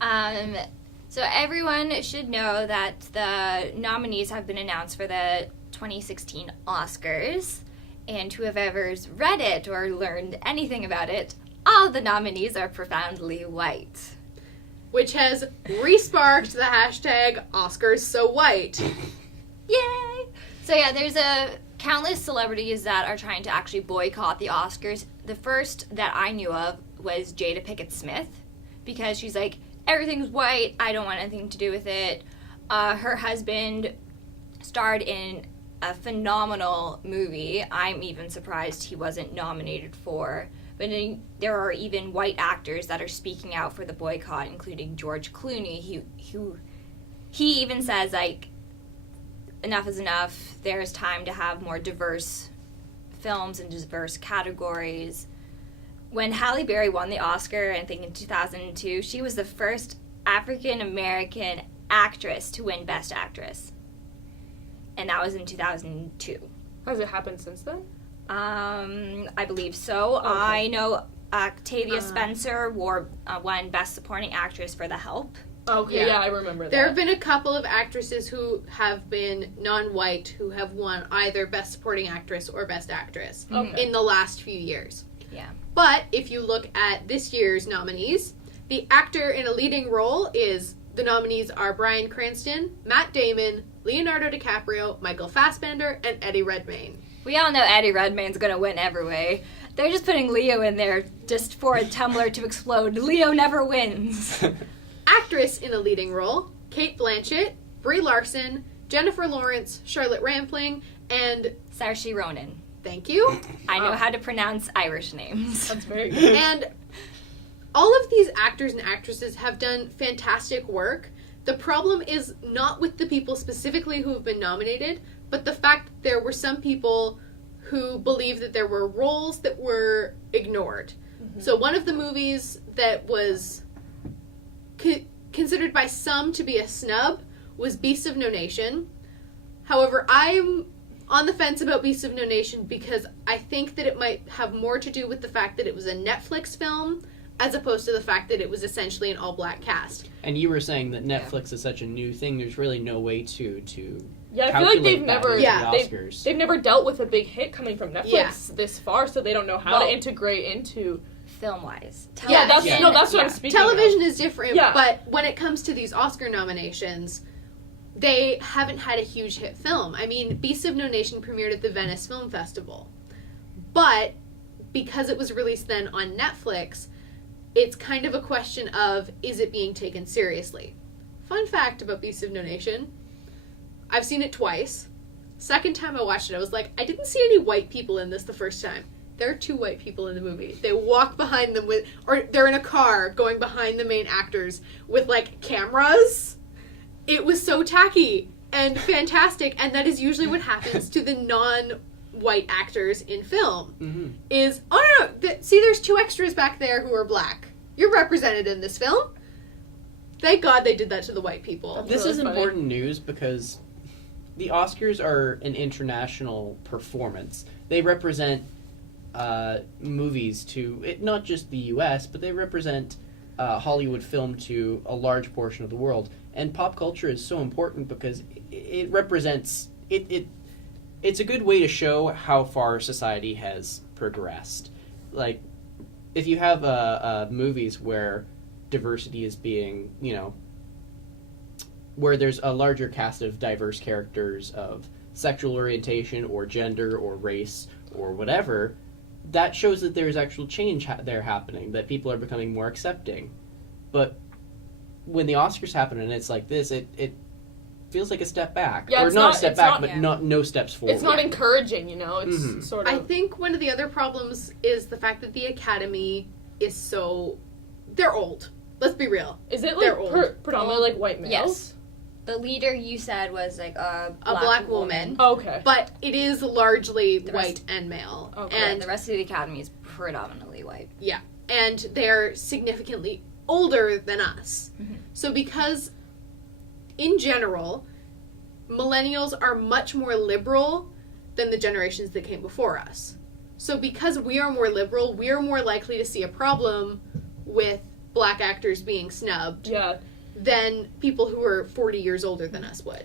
So everyone should know that the nominees have been announced for the 2016 Oscars. And whoever's read it or learned anything about it, all the nominees are profoundly white. Which has re-sparked the hashtag #OscarsSoWhite. Yay! So yeah, there's countless celebrities that are trying to actually boycott the Oscars. The first that I knew of was Jada Pinkett Smith, because she's like, everything's white, I don't want anything to do with it. Her husband starred in a phenomenal movie. I'm even surprised he wasn't nominated for. But there are even white actors that are speaking out for the boycott, including George Clooney. He even says, like, enough is enough. There's time to have more diverse films and diverse categories. When Halle Berry won the Oscar, I think in 2002, she was the first African-American actress to win Best Actress. And that was in 2002. Has it happened since then? I believe so. Okay. I know Octavia Spencer won Best Supporting Actress for The Help. Okay, yeah, I remember that. There have been a couple of actresses who have been non-white who have won either Best Supporting Actress or Best Actress in the last few years. Yeah. But if you look at this year's nominees, the actor in a leading role the nominees are Bryan Cranston, Matt Damon, Leonardo DiCaprio, Michael Fassbender, and Eddie Redmayne. We all know Eddie Redmayne's gonna win every way. They're just putting Leo in there just for a tumbler to explode. Leo never wins. Actress in a leading role, Cate Blanchett, Brie Larson, Jennifer Lawrence, Charlotte Rampling, and... Saoirse Ronan. Thank you. I know how to pronounce Irish names. That's very good. And all of these actors and actresses have done fantastic work. The problem is not with the people specifically who have been nominated, but the fact that there were some people who believe that there were roles that were ignored. Mm-hmm. So one of the movies that was considered by some to be a snub was Beasts of No Nation. However, I'm on the fence about Beasts of No Nation because I think that it might have more to do with the fact that it was a Netflix film as opposed to the fact that it was essentially an all-black cast. And you were saying that Netflix is such a new thing, there's really no way to yeah, I feel like they've never the Oscars. they've never dealt with a big hit coming from Netflix this far, so they don't know how to integrate into film-wise. That's what I'm speaking Television of. is different, Yeah. but when it comes to these Oscar nominations, they haven't had a huge hit film. I mean, Beasts of No Nation premiered at the Venice Film Festival. But because it was released then on Netflix, it's kind of a question of, is it being taken seriously? Fun fact about Beasts of No Nation, I've seen it twice. Second time I watched it, I was like, I didn't see any white people in this the first time. There are 2 white people in the movie. They walk behind them or they're in a car going behind the main actors with, like, cameras. It was so tacky and fantastic, and that is usually what happens to the non-white actors in film. Mm-hmm. Is, oh no, see, there's 2 extras back there who are black. You're represented in this film. Thank God they did that to the white people. This really is funny. important news because the Oscars are an international performance. They represent movies to not just the U.S., but they represent Hollywood film to a large portion of the world. And pop culture is so important because it represents it's a good way to show how far society has progressed. Like, if you have movies where diversity is being, where there's a larger cast of diverse characters of sexual orientation or gender or race or whatever, that shows that there's actual change there happening, that people are becoming more accepting. But when the Oscars happen and it's like this, it feels like a step back. Yeah, or it's not not- a step it's back, not- but no steps forward. It's not encouraging, It's Mhm. sort of... I think one of the other problems is the fact that the Academy is so... They're old. Let's be real. Is it they're like old. predominantly like white males? Yes. The leader you said was like a black woman. Oh, okay. But it is largely The white rest- and male. Okay. And the rest of the Academy is predominantly white. yeah, and they're significantly older than us. Mhm. So because, in general, millennials are much more liberal than the generations that came before us. So because we are more liberal, we are more likely to see a problem with black actors being snubbed Yeah. than people who are 40 years older than us would.